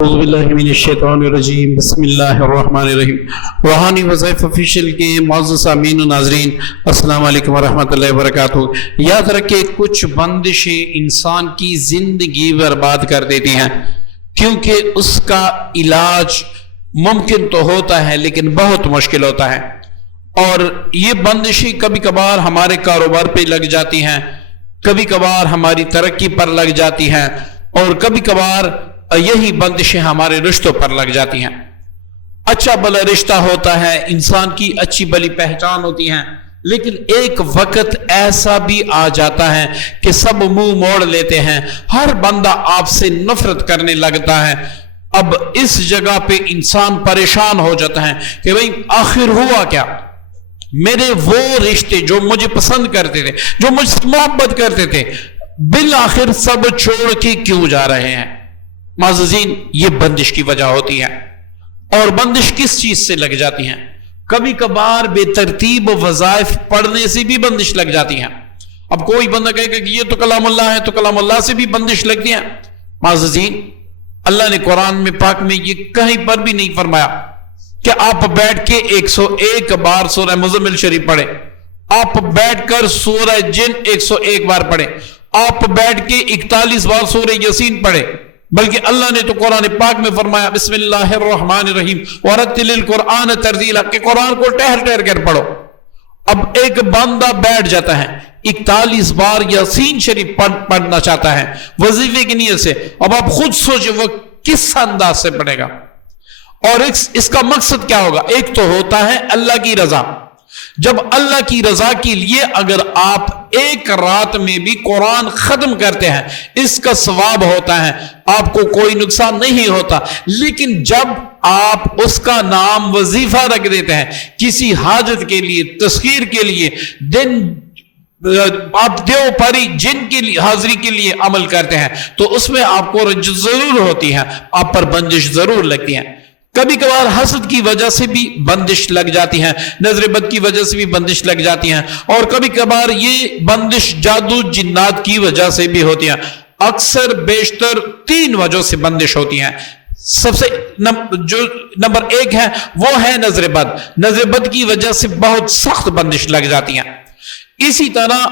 اعوذ باللہ من الشیطان الرجیم بسم اللہ الرحمن الرحیم۔ روحانی وظائف آفیشیل کے معزز سامعین و ناظرین، السلام علیکم ورحمۃ اللہ وبرکاتہ۔ یاد رکھیں، کچھ بندشیں انسان کی زندگی برباد کر دیتی ہیں، کیونکہ اس کا علاج ممکن تو ہوتا ہے لیکن بہت مشکل ہوتا ہے، اور یہ بندشیں کبھی کبھار ہمارے کاروبار پہ لگ جاتی ہیں، کبھی کبھار ہماری ترقی پر لگ جاتی ہیں، اور کبھی کبھار یہی بندشیں ہمارے رشتوں پر لگ جاتی ہیں۔ اچھا بھلا رشتہ ہوتا ہے، انسان کی اچھی بھلی پہچان ہوتی ہیں، لیکن ایک وقت ایسا بھی آ جاتا ہے کہ سب منہ موڑ لیتے ہیں، ہر بندہ آپ سے نفرت کرنے لگتا ہے۔ اب اس جگہ پہ انسان پریشان ہو جاتا ہے کہ بھئی آخر ہوا کیا؟ میرے وہ رشتے جو مجھے پسند کرتے تھے، جو مجھ سے محبت کرتے تھے، بالآخر سب چھوڑ کے کیوں جا رہے ہیں؟ معززین، یہ بندش کی وجہ ہوتی ہے، اور بندش کس چیز سے لگ جاتی ہیں؟ کبھی کبھار بے ترتیب وظائف پڑھنے سے بھی بندش لگ جاتی ہیں۔ اب کوئی بندہ کہے گا کہ یہ تو کلام اللہ ہے، تو کلام اللہ سے بھی بندش لگتی ہے۔ معززین، اللہ نے قرآن میں پاک میں یہ کہیں پر بھی نہیں فرمایا کہ آپ بیٹھ کے 101 بار سورہ مزمل شریف پڑھیں، آپ بیٹھ کر سورہ جن 101 بار پڑھیں، آپ بیٹھ کے 41 بار سورہ یاسین پڑھیں، بلکہ اللہ نے تو قرآن پاک میں فرمایا بسم اللہ الرحمن الرحیم وَرَتِّلِ الْقُرْآنَ تَرْتِيلًا، کہ قرآن کو ٹہر ٹہر کر پڑھو۔ اب ایک بندہ بیٹھ جاتا ہے 41 بار یاسین شریف پڑھنا چاہتا ہے وظیفے کی نیت سے، اب آپ خود سوچیں وہ کس انداز سے پڑھے گا، اور اس کا مقصد کیا ہوگا؟ ایک تو ہوتا ہے اللہ کی رضا۔ جب اللہ کی رضا کے لیے اگر آپ ایک رات میں بھی قرآن ختم کرتے ہیں، اس کا ثواب ہوتا ہے، آپ کو کوئی نقصان نہیں ہوتا۔ لیکن جب آپ اس کا نام وظیفہ رکھ دیتے ہیں کسی حاجت کے لیے، تذکیر کے لیے، دن آپ دیو پری جن کی حاضری کے لیے عمل کرتے ہیں، تو اس میں آپ کو رنج ضرور ہوتی ہے، آپ پر بندش ضرور لگتی ہے۔ کبھی کبھار حسد کی وجہ سے بھی بندش لگ جاتی ہیں، نظر بد کی وجہ سے بھی بندش لگ جاتی ہیں، اور کبھی کبھار یہ بندش جادو جنات کی وجہ سے بھی ہوتی ہیں۔ اکثر بیشتر 3 وجہ سے بندش ہوتی ہیں۔ سب سے جو نمبر 1 ہے وہ ہے نظر بد۔ نظر بد کی وجہ سے بہت سخت بندش لگ جاتی ہیں۔ اسی طرح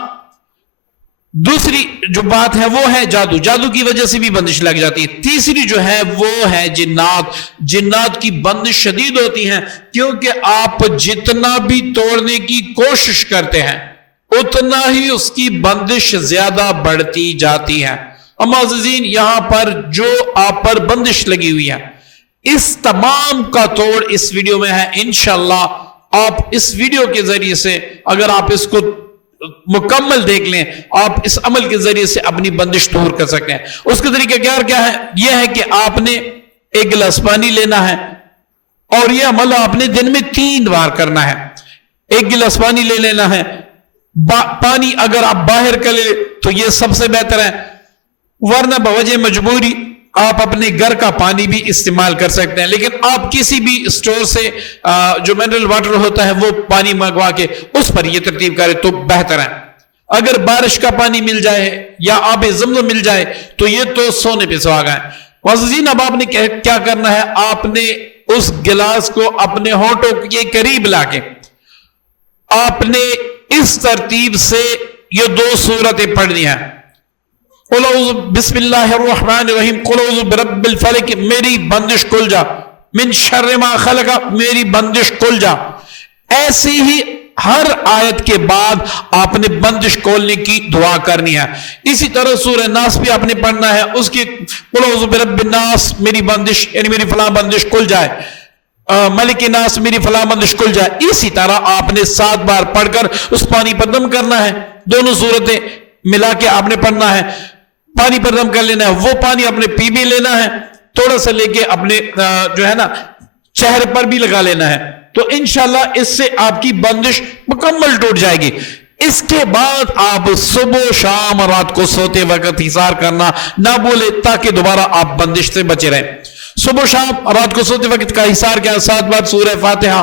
دوسری جو بات ہے وہ ہے جادو، جادو کی وجہ سے بھی بندش لگ جاتی ہے۔ تیسری جو ہے وہ ہے جنات، جنات کی بندش شدید ہوتی ہیں، کیونکہ آپ جتنا بھی توڑنے کی کوشش کرتے ہیں اتنا ہی اس کی بندش زیادہ بڑھتی جاتی ہے۔ معززین، یہاں پر جو آپ پر بندش لگی ہوئی ہے، اس تمام کا توڑ اس ویڈیو میں ہے۔ انشاءاللہ آپ اس ویڈیو کے ذریعے سے اگر آپ اس کو مکمل دیکھ لیں، آپ اس عمل کے ذریعے سے اپنی بندش دور کر سکتے ہیں۔ اس کا طریقہ کیا ہے؟ یہ ہے کہ آپ نے 1 گلاس پانی لینا ہے، اور یہ عمل آپ نے دن میں 3 بار کرنا ہے۔ 1 گلاس پانی لے لینا ہے، پانی اگر آپ باہر کا لے تو یہ سب سے بہتر ہے، ورنہ بوجہ مجبوری آپ اپنے گھر کا پانی بھی استعمال کر سکتے ہیں، لیکن آپ کسی بھی اسٹور سے جو منرل واٹر ہوتا ہے وہ پانی منگوا کے اس پر یہ ترتیب کرے تو بہتر ہے۔ اگر بارش کا پانی مل جائے یا آب زمزم مل جائے تو یہ تو سونے پہ سہاگا ہے۔ معززین، اب آپ نے کیا کرنا ہے؟ آپ نے اس گلاس کو اپنے ہونٹوں کے قریب لا کے آپ نے اس ترتیب سے یہ 2 سورتیں پڑھنی ہیں۔ قل اعوذ بسم اللہ الرحمن الرحیم، قل اعوذ برب الفلق، میری بندش کھل جا، من شر ما خلق، میری بندش کھل جا۔ ایسے ہی ہر آیت کے بعد آپ نے بندش کھولنے کی دعا کرنی ہے۔ اسی طرح سورہ ناس بھی آپ نے پڑھنا ہے، اس کی قل اعوذ برب الناس، میری بندش یعنی میری فلاں بندش کھل جائے، ملک ناس، میری فلاں بندش کھل جائے۔ اسی طرح آپ نے 7 بار پڑھ کر اس پانی پر دم کرنا ہے، دونوں صورتیں ملا کے آپ نے پڑھنا ہے، پانی پر دم کر لینا ہے۔ وہ پانی اپنے پی بھی لینا ہے، تھوڑا سا لے کے اپنے جو ہے نا چہرے پر بھی لگا لینا ہے، تو انشاءاللہ اس سے آپ کی بندش مکمل ٹوٹ جائے گی۔ اس کے بعد آپ صبح شام رات کو سوتے وقت حصار کرنا نہ بھولے، تاکہ دوبارہ آپ بندش سے بچے رہیں۔ صبح شام رات کو سوتے وقت کا حصار کیا؟ 7 بار سورہ فاتحہ،